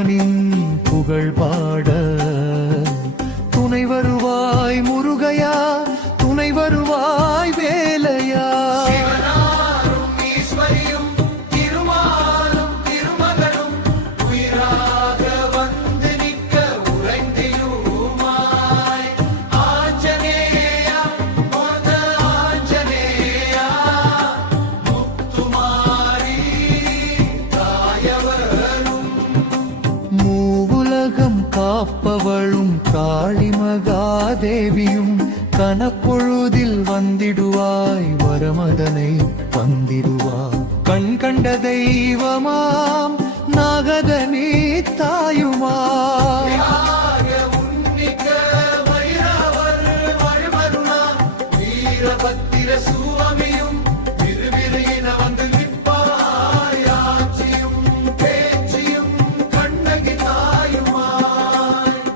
அனுமனின் புகழ் பாட துணை வருவாய் முருகையா, துணை வருவாய் வேலையா. காப்பவளும் காளி மகாதேவியும் கனப்பொழுதில் வந்திடுவாய், வரமதனை வந்திடுவாய். கண் கண்ட தெய்வமாம் நாகதனி தாயுமா,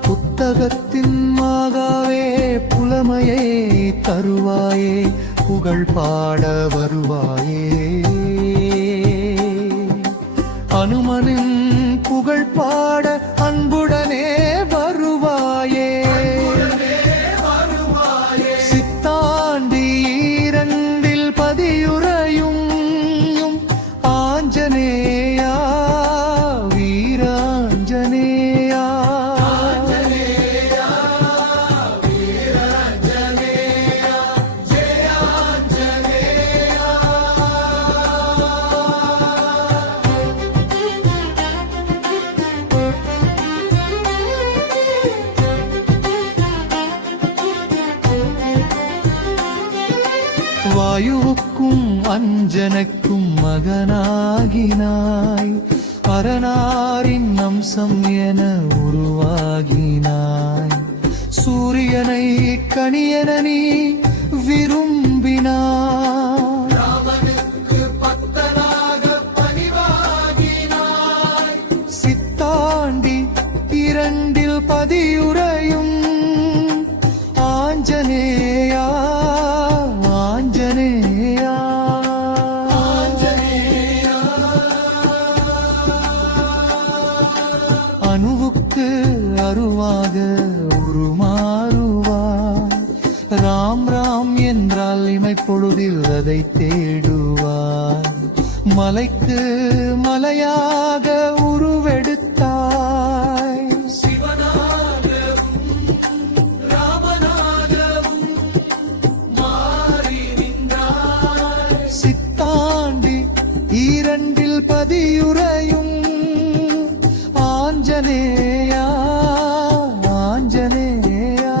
புத்தகத்தின் மாகாவே புலமையை தருவாயே, புகழ் பாட வருவாயே. அனுமனின் புகழ் பாட அன்புடனே வருவாயே. சித்தாண்டி இரண்டில் பதியுறையும் ஆஞ்சநேயா, வீராஞ்சநேயா. வாயுவுக்கும் அஞ்சனக்கும் மகனாகினாய், அரணாரின் அம்சம் என உருவாகினாய். சூரியனை கணியன நீ விரும்பினாய், ராமனுக்கு பக்தனாக பணிவாகினாய். சித்தாண்டி இரண்டில் பதியுறையும் ஆஞ்சநேயா, அணுவுக்கு அருவாக உருமாறுவார். ராம் ராம் என்றால் இமைப்பொழுதில் அதை தேடுவார். மலைக்கு மலையாக உருவெடுத்தாய், சித்தாண்டி இரண்டில் பதியுறையும் ஆஞ்சநேயா, ஆஞ்சநேயா.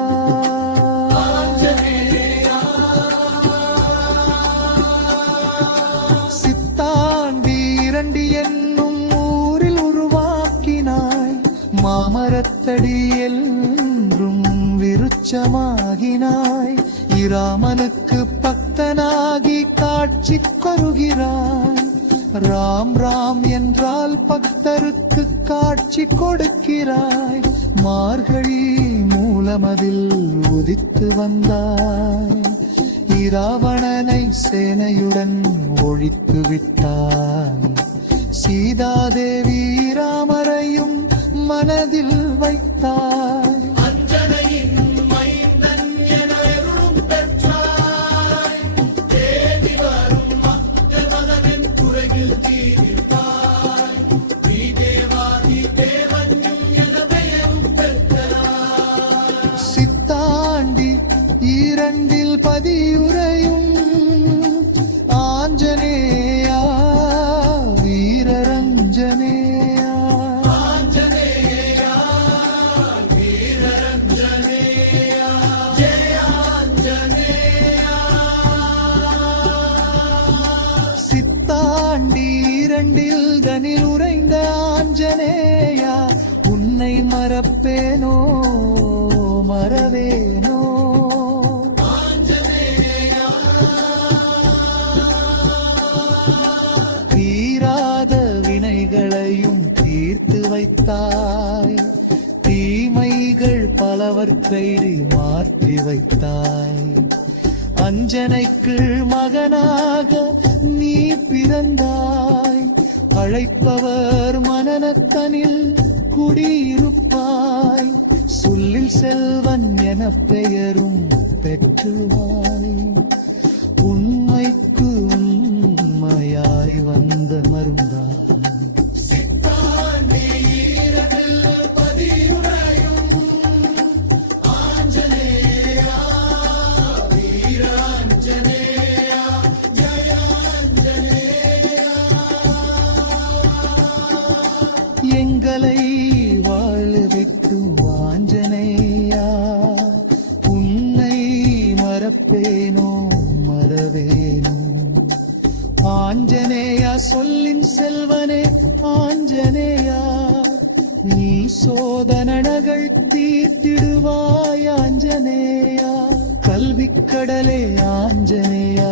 சித்தாண்டி இரண்டு என்னும் ஊரில் உருவாக்கினாய். மாமரத்தடி என்றும் விருட்சமாகினாய். இராமனுக்கு பக்தனாகி காட்சி கொருகிறாய். ராம் ராம் என்றால் பக்தருக்கு காட்சி கொடுக்கிறாய். மார்கழி மூலமதில் உதித்து வந்தாய். இராவணனை சேனையுடன் ஒழித்து விட்டாய். சீதாதேவி ராமரையும் மனதில் வைத்தாய். சித்தாண்டி இரண்டில் பதியுறையும் ஆஞ்சநேயா, வீரரஞ்சனேயா. சித்தாண்டி இரண்டில் தனில் உறைந்த ஆஞ்சநேயா, உன்னை மறப்பேனோ மறவேனோ. தீராத வினைகளையும் தீர்த்து வைத்தாய். தீமைகள் பலவற்றை மாற்றி வைத்தாய். அஞ்சனைக்கு மகனாக நீ பிறந்தாய். அழைப்பவர் மனனத்தனில் குடியிருப்பாய். சொல்லில் செல்வன் என பெயரும் பெற்றுவாய். உண்மைக்கு உண்மையாய் வந்த மருந்தாய். எங்களை வாழ வைக்கும் ஆஞ்சநேயா, உன்னை மறப்பேனோ மறவேனோ. ஆஞ்சநேயா சொல்லின் செல்வனே ஆஞ்சநேயா, நீ சோதனகள் தீர்த்திடுவாய் ஆஞ்சநேயா. கல்விக்கடலே ஆஞ்சநேயா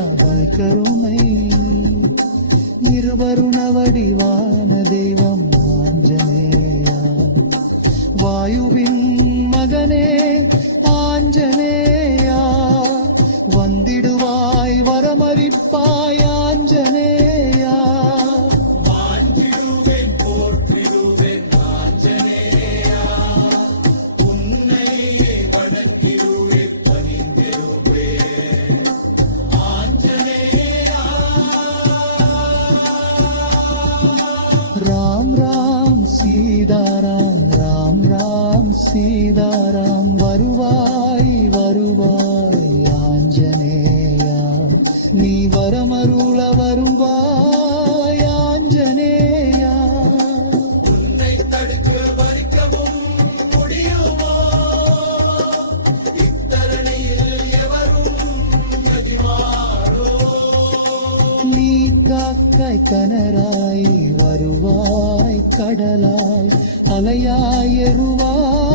கருணை, நிருபருண வடிவான தெய்வம் ஆஞ்சநேயா. வாயுவின் மகனே ஆஞ்சநேயா, வந்திடுவாய் வரமறிப்பாய் ஆஞ்சநேயா. வாஞ்சிடுவேன் போற்றிடுவேன் ஆஞ்சநேயா, உன்னை வணங்கிடுவேன் பணிந்திடுவேன் ஆஞ்சநேயா. ராம் ராம் சீதாராம், ராம் ராம் சீதாராம். வருவாய் வருவாய் ஆஞ்சநேயா, நீ வரமருள வருவாய் ஆஞ்சநேயா. உன்னை தடுக்க பறிக்கவும் முடியுமோ, இத்தரணியில் எவரும் கதிமாறோ. நீ காக்காய் கனராய் வருவாய் கடலாய், அலையாய் எருவாய்